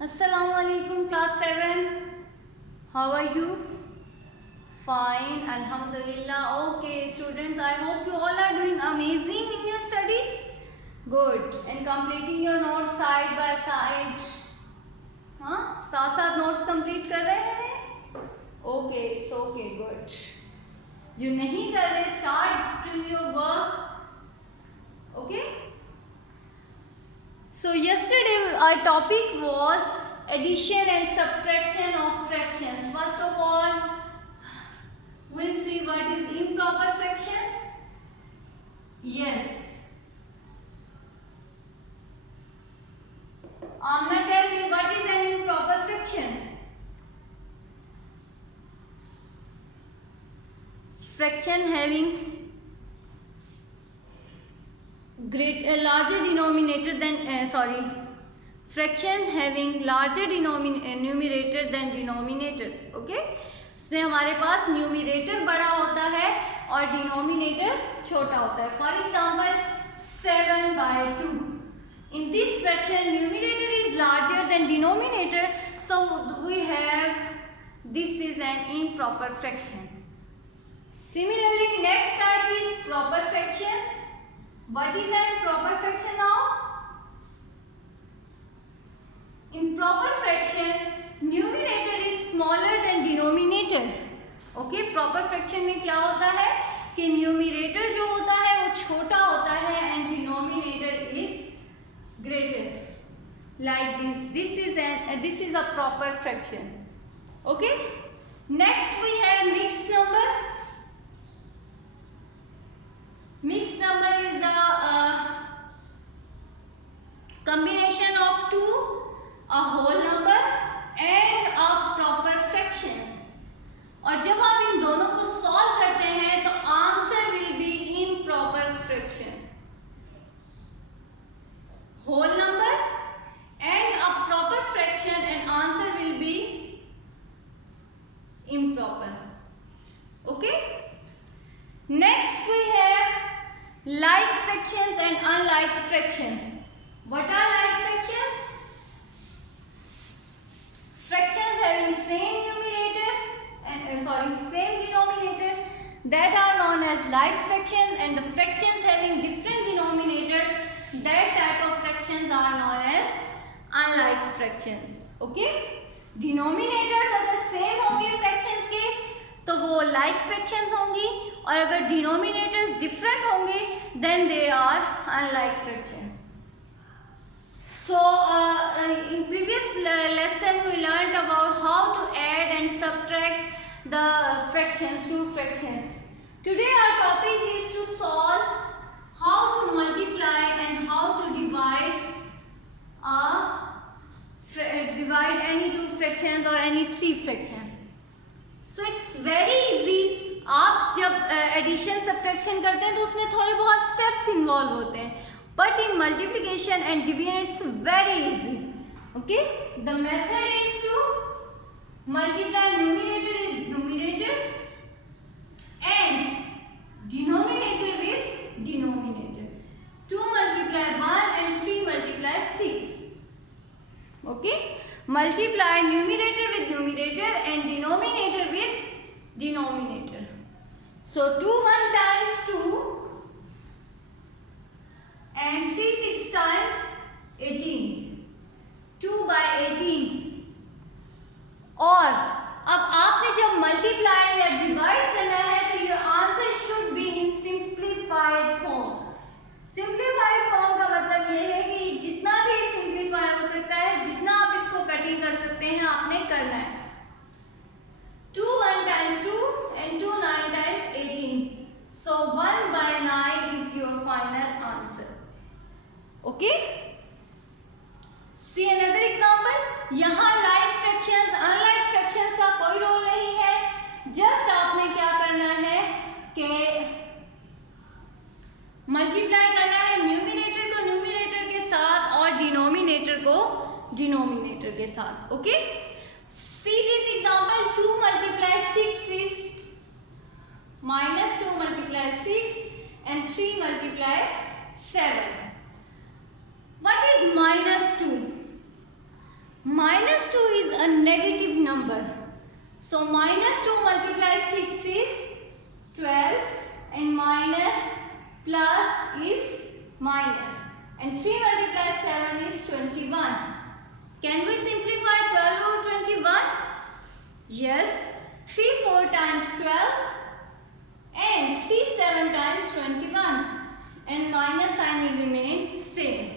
Assalamualaikum class 7. How are you? Fine, Alhamdulillah. Okay, students, I hope you all are doing amazing in your studies. Good. And completing your notes side by side. हाँ, साथ साथ notes complete कर रहे हैं? Okay, it's okay, good. जो नहीं कर रहे, start doing your work. Okay? So yesterday our topic was addition and subtraction of fractions. First of all, we'll see what is improper fraction. Yes. Amna, tell me what is an improper fraction? Fraction having larger denominator than fraction having larger numerator than denominator. Okay, इसमें हमारे पास numerator बड़ा होता है और denominator छोटा होता है. For example 7/2. In this fraction, numerator is larger than denominator, so we have this is an improper fraction. Similarly, next type is proper fraction. What is an proper fraction now? In proper fraction, numerator is smaller than denominator. Okay, proper fraction में क्या होता है कि numerator जो होता है वो छोटा होता है and denominator is greater. Like this. This is a proper fraction. Okay. Next we have mixed number. Mixed number is the combination of two, a whole number and a proper fraction. और जब आप इन दोनों को solve करते हैं तो answer will be improper fraction. Whole number and a proper fraction and answer will be improper. Okay. Next we have like fractions and unlike fractions. What are like fractions? Fractions having same numerator and same denominator, that are known as like fractions, and the fractions having different denominators, that type of fractions are known as unlike fractions. Okay? Denominators अगर same होंगे fractions के तो वो like fractions होंगी, और अगर denominators different होंगे then they are unlike fractions. So in previous lesson we learned about how to add and subtract the fractions, two fractions. Today our topic is to solve how to multiply and how to divide any two fractions or any three fractions. So it's very easy. आप जब addition subtraction करते हैं तो उसमें थोड़े बहुत steps involve होते हैं, but in multiplication and division it's very easy. Okay, the method is to multiply numerator with numerator and denominator with denominator. 2 multiply 1 and 3 multiply 6. Okay, multiply numerator with numerator and denominator with denominator. So 2 1 times 2 and 3 6 times 18. 2 by 18. और अब आपने जब multiply या divide करना है तो your answer should be in simplified form. Simplified form का मतलब ये है कि जितना भी सिंप्लीफाई हो सकता है, जितना आप इसको कटिंग कर सकते हैं, आपने करना है. 2 1 times 2 and 2 9 times 18. So 1 by 9 is your final answer. Okay? See another example. यहाँ like fractions, unlike fractions का कोई रोल नहीं है. Just आपने क्या करना है कि मल्टीप्लाई करना है न्यूमिनेटर को न्यूमिनेटर के साथ और डिनोमिनेटर को डिनोमिनेटर के साथ. Okay, see this example. 2 multiply 6 is minus 2 multiply 6 and 3 multiply 7. What is minus 2? minus 2 is a negative number. So minus 2 multiplied 6 is 12 and minus plus is minus. And 3 multiplied 7 is 21. Can we simplify 12 over 21? Yes. 3 4 times 12 and 3 7 times 21. And minus sign will remain same.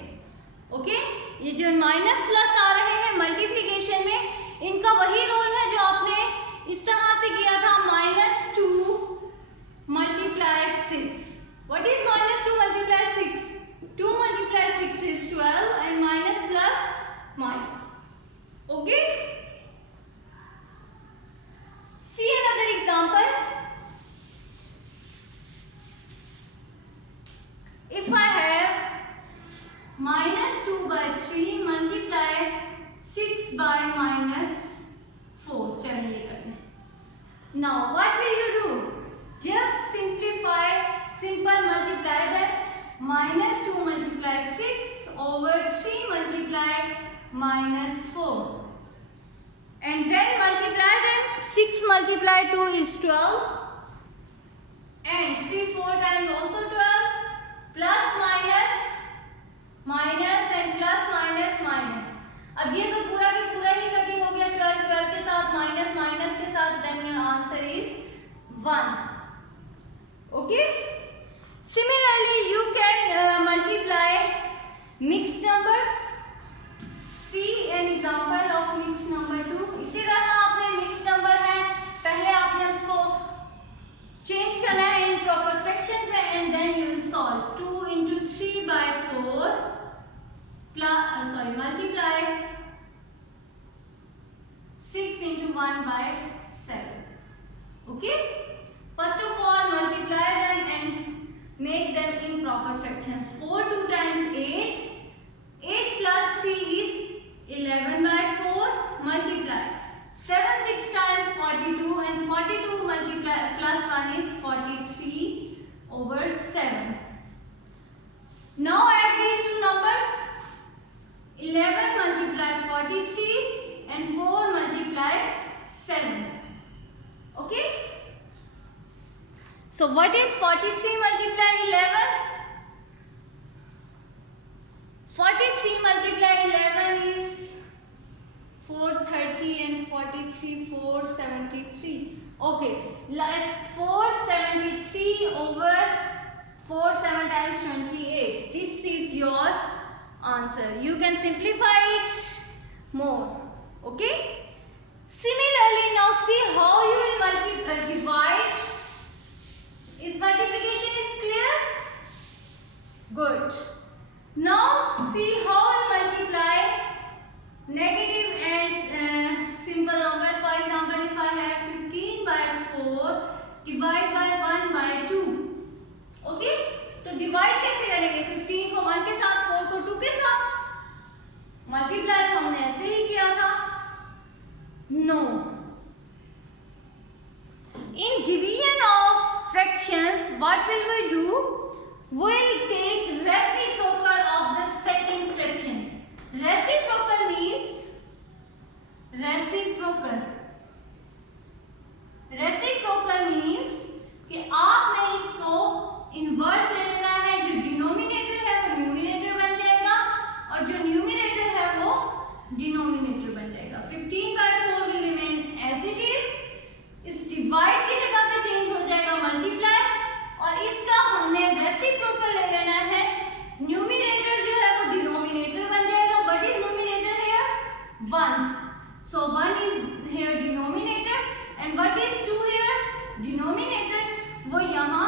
Okay? ये जो minus plus आ रहे हैं multiplication में, इनका वही role है जो आपने इस तरह से किया था, minus 2 multiply 6. What is minus 2 multiply 6? 2 multiply 6 is 12 and minus plus minus. Okay? See another example. If I have minus 2 by 3 multiplied 6 by minus 4. चलिए करते हैं. Now what will you do? Just simplify, simple multiply that. Minus 2 multiply 6 over 3 multiply minus 4. And then multiply them. 6 multiply 2 is 12. And 3 4 times also 12. Plus minus minus and plus minus minus. अब ये तो पूरा की पूरा ही cutting हो गया 12 12 के साथ, माइनस माइनस के साथ, then your answer is 1. Okay. Similarly you can multiply mixed numbers. See an example of mixed number 2. इसी तरह आपने मिक्स्ड नंबर है, पहले आपने उसको चेंज करना है इन प्रॉपर फ्रैक्शंस में and then you will solve. 2 into 3 by 4 multiply 6 into 1 by 7. Okay. First of all multiply them and make them in proper fractions. 4 2 times 8. 8 plus 3 is 11 by 4. Multiply 7 6 times 42 and 42 multiply plus 1 is 43 over 7. Now add these two numbers. 11 multiply 43 and 4 multiply 7. Okay. So what is 43 multiply 11? 43 multiply 11 is 430 and 43 473. Okay. 473 over 4 7 times 28. This is your answer. You can simplify it more. Okay. Similarly, now see how you will divide. Is multiplication is clear? Good. Now see how you multiply negative and simple numbers. For example, if I have 15 by 4 divide by 1 by 2. Okay. तो divide कैसे करेंगे? 15 को 1 के साथ, 4 को 2 के साथ. Multiply तो हमने ऐसे ही किया था. No. In division of fractions what will we do? We'll take reciprocal of the second fraction. Reciprocal means कि आपने इसको इनवर्स ले लेना है. जो डिनोमिनेटर है वो न्यूमिनेटर बन जाएगा और जो न्यूमिनेटर है वो डिनोमिनेटर बन जाएगा. 15 by 4 will remain as it is. इस डिवाइड की जगह पे चेंज हो जाएगा मल्टीप्लाई और इसका हमने रेसिप्रोकल ले लेना है. न्यूमिनेटर जो है वो डिनोमिनेटर बन जाएगा. What is numerator here? 1. So 1 is here denominator and what is 2 here? Denominator. वो यहाँ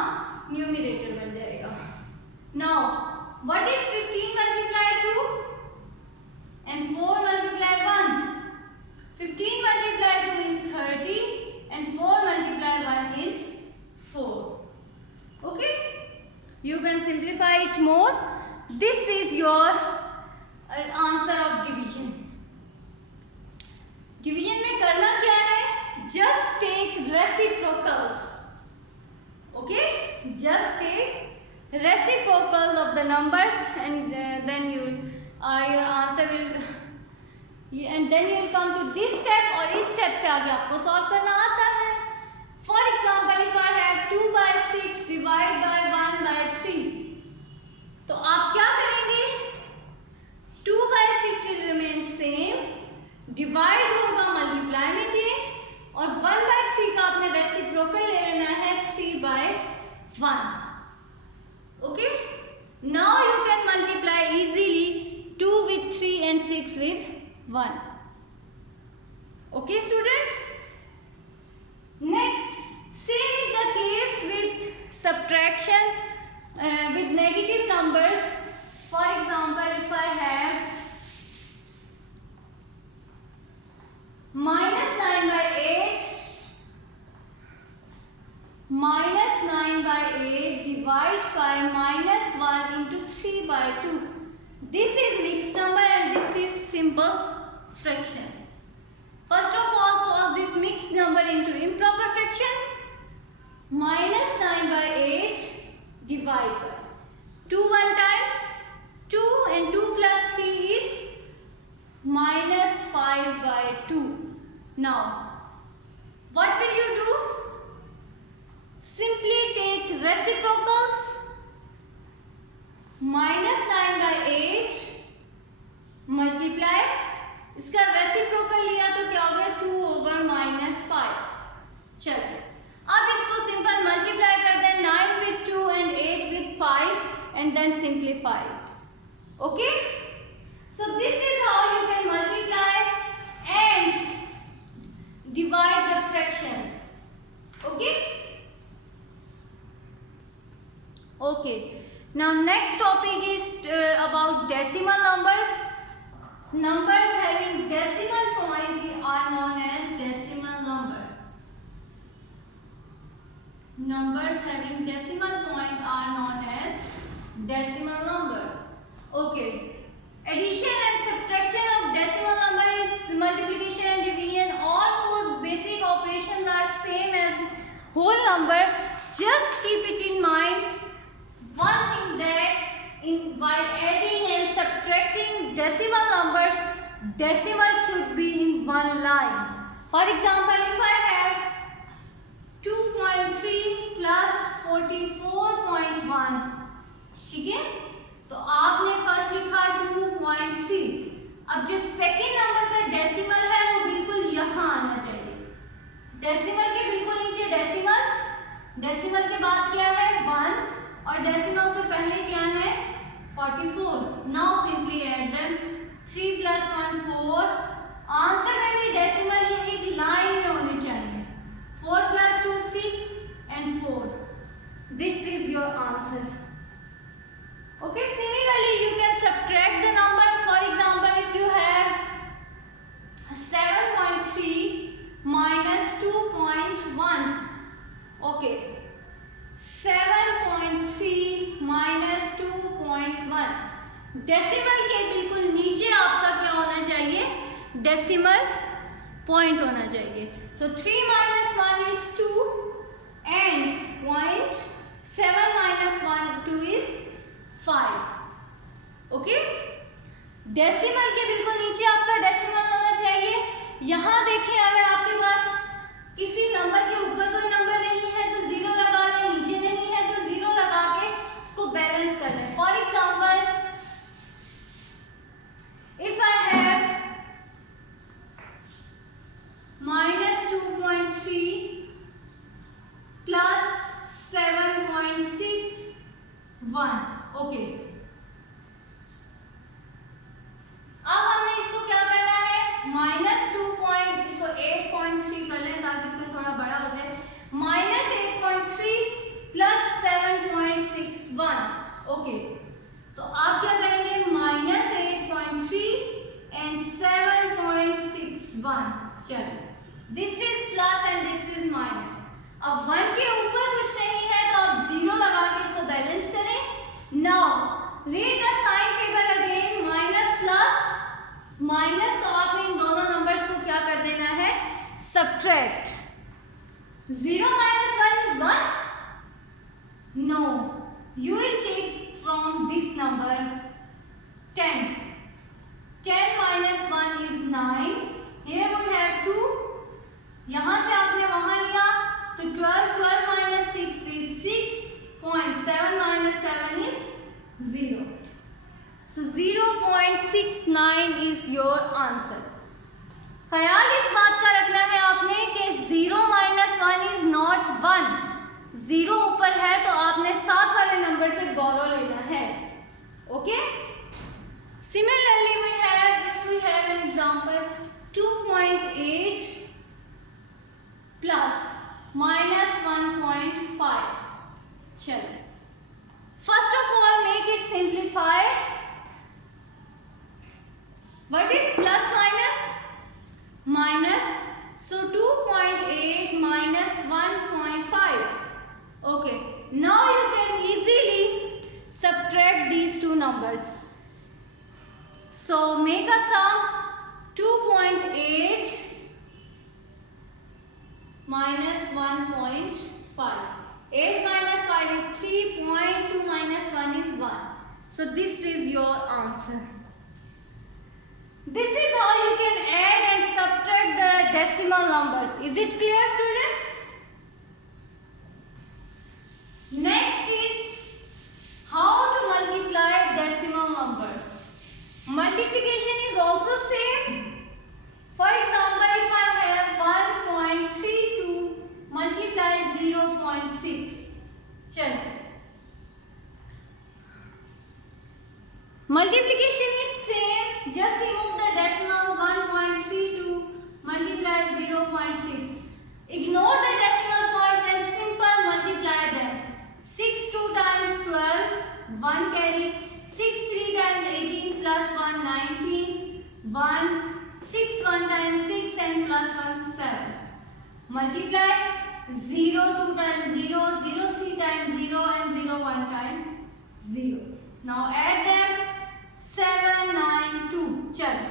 न्यूमिनेटर बन जाएगा. Now what is 15 multiply 2 and 4 multiply 1? 15 multiply 2 is 30 and 4 multiply 1 is 4. Okay. You can simplify it more. This is your answer of division. Division में करना क्या है? Just take reciprocals. Okay? Just take reciprocals of the numbers and then your answer will and then you will come to this step, और इस step से आगे आपको solve करना आता है। For example if I have 2/6 divide by 1/3, तो आप क्या करेंगे, 2/6 विल रिमेन सेम, डिवाइड होगा मल्टीप्लाई में चेंज, और 1/3 का आपने रेसिप्रोकल ले लेना है 3/1। Okay, now you can multiply easily 2 with 3 and 6 with 1. Okay students, next same is the case with subtraction with negative numbers. For example, if I have -9/8 divide by -1 into 3/2. This is mixed number and this is simple fraction. First of all, solve this mixed number into improper fraction. -9/8 divide by 2 one times 2, and 2 plus 3 is -5/2. Now, what will you do? Simply take reciprocals. -9/8 multiply, इसका reciprocal लिया तो क्या हो गया, 2/-5। चलिए अब इसको simple multiply कर दें, 9 with 2 and 8 with 5 and then simplify it. Okay, so this is how you can multiply and divide the fractions. Okay, okay. Now next topic is about decimal numbers. Numbers having decimal point are known as decimal number. Numbers having decimal point are known as decimal numbers. Okay. Addition and subtraction of decimal number is multiplication and division. All four basic operations are same as whole numbers. Just keep it in mind. One thing that while adding and subtracting decimal numbers, decimal should be in one line. For example, if I have 2.3 plus 44.1, ठीक है, तो आपने first लिखा 2.3। अब जो second number का decimal है वो बिल्कुल यहाँ आना चाहिए, डेसिमल के बिल्कुल नीचे डेसिमल, डेसिमल के बाद क्या है 1, और डेसिमल से पहले क्या है 44। Now simply add them, 3 + 1 4। Answer में भी डेसिमल ये एक लाइन में होनी चाहिए, 4 + 2 6 and 4। This is your answer. Okay, similarly you can subtract the numbers. For example, if you have 7.3 minus 2.1, okay, 7.3 minus 2.1, decimal के बिल्कुल नीचे आपका क्या होना चाहिए, डेसिमल पॉइंट होना चाहिए। So 3 minus 1 is 2 and 0.7 minus 1 2 is 5। Okay, decimal के बिल्कुल नीचे आपका डेसिमल होना चाहिए। यहाँ देखें, अगर आपके पास किसी नंबर के ऊपर कोई नंबर नहीं है तो 0 लगा लें, नीचे नहीं है तो 0 लगा के इसको बैलेंस कर लें। For example, if I have -2.3 plus 7.61, okay, अब हमने इसको क्या करना है, -2 इसको 8.3 कर लें ताकि इससे थोड़ा बड़ा हो जाए, -8.3 plus 7.61, ओके, तो आप क्या करेंगे, -8.3 and 7.61। चलो, this is plus and this is minus. अब 1 के ऊपर कुछ नहीं है तो आप 0 लगा के इसको बैलेंस करें। Now read the sine table again, minus plus minus, तो आपने इन दोनों नंबर्स को क्या कर देना है, subtract. 0 minus 1 is 1? No, you will take from this number 10. 10 minus 1 is 9. 9 is your answer. ख्याल इस बात का रखना है आपने कि 0 - 1 इज नॉट 1। 0 ऊपर है तो आपने साथ वाले नंबर से बोरो लेना है। Okay, similarly we have an example 2.8 plus -1.5. चलो, first of all make it simplify. What is plus minus? Minus, so 2.8 minus 1.5. Okay, now you can easily subtract these two numbers. So make a sum 2.8 minus 1.5. 8 minus 5 is 3.2 minus 1 is 1. So this is your answer. This is how you can add and subtract the decimal numbers. Is it clear, students? Next is how to multiply decimal numbers. Multiplication is also same. For example, if I have 1.32 multiply 0.6. चलो, multiplication is same. Just remove the decimal. 1.32 multiply 0.6. Ignore the decimal points and simple multiply them. 6 2 times 12, 1 carry. 6 3 times 18 plus 1 19, 1. 6 1 times 6 and plus 1 7. Multiply 0 2 times 0, 0 3 times 0 and 0 1 times 0. Now add them. 7 9 2. चलो,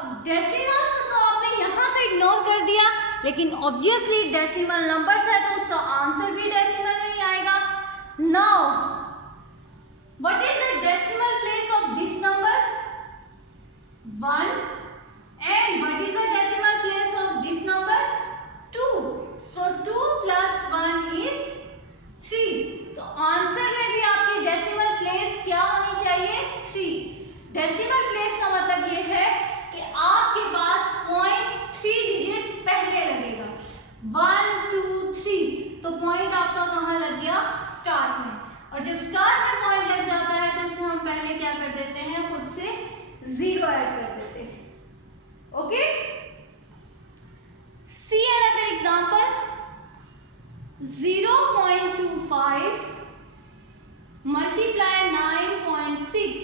अब decimals तो आपने यहाँ तो ignore कर दिया, लेकिन obviously decimal numbers है तो उसका आंसर भी डेसिमल में ही आएगा। Now what is the decimal place of this number? 1. And what is the decimal place of this number? 2. So 2 plus 1 is 3. तो आंसर में भी आपकी डेसिमल प्लेस क्या होनी चाहिए? 3. डेसिमल प्लेस का मतलब ये है कि आपके पास 0.3 डिजिट्स पहले लगेगा। 1 2 3, तो पॉइंट आपका कहाँ लग गया? स्टार्ट में। और जब स्टार्ट में पॉइंट लग जाता है तो उसे हम पहले क्या कर देते हैं? खुद से 0 ऐड कर देते हैं। Okay, see another example 0.25 multiply 9.6।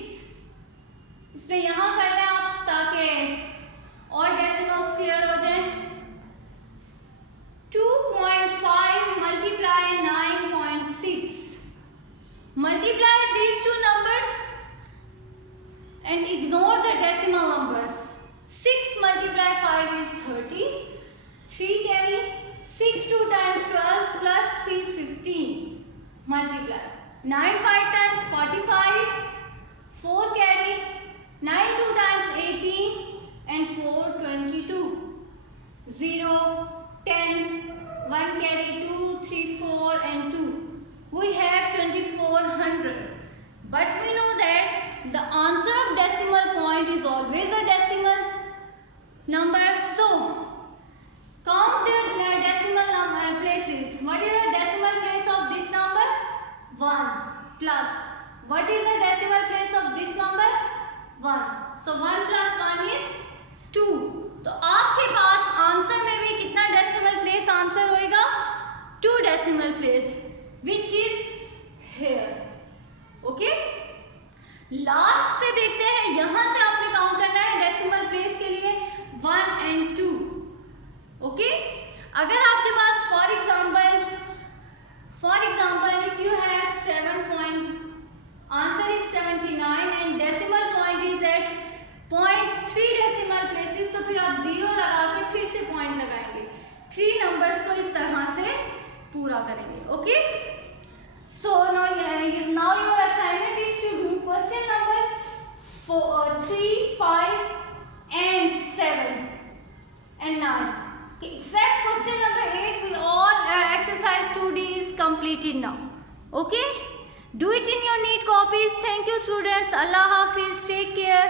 इसमें यहां कर लें आप ताकि और डेसिमल्स क्लियर हो जाए। 2.5 multiply 9.6। Multiply these two numbers and ignore the decimal numbers. 6 multiply 5 is 30. 3 carry. 6 2 times 12 plus 3 15. Multiply 9 5 times 45. 4 carry. 9 2 times 18 and 4 22. 0 10 1 carry 2 3 4 and 2. We have 2400. But we know that the answer of decimal point is always a decimal number. So count the decimal places. What is the decimal place of this number? 1 plus. What is the decimal place of this number? 1. So 1 plus 1 is 2. तो आपके पास answer में भी कितना decimal place answer होएगा? 2 decimal place, which is here. Okay, last से देखते हैं। यहां से आपने काउंट करना है डेसिमल प्लेस के लिए 1 and 2. ओके, अगर आपके पास for example if you have 7 point, answer is 79 and decimal point is at 0.3 decimal places, तो फिर आप 0 लगा के फिर से पॉइंट लगाएंगे। 3 नंबर्स को इस तरह से पूरा करेंगे। Okay, so now your assignment is to do question number 4 3 5 and 7 and 9. Exact question number 8 with all exercise 2D is completed now. Okay, do it in your neat copies. Thank you students. Allah Hafiz. Take care.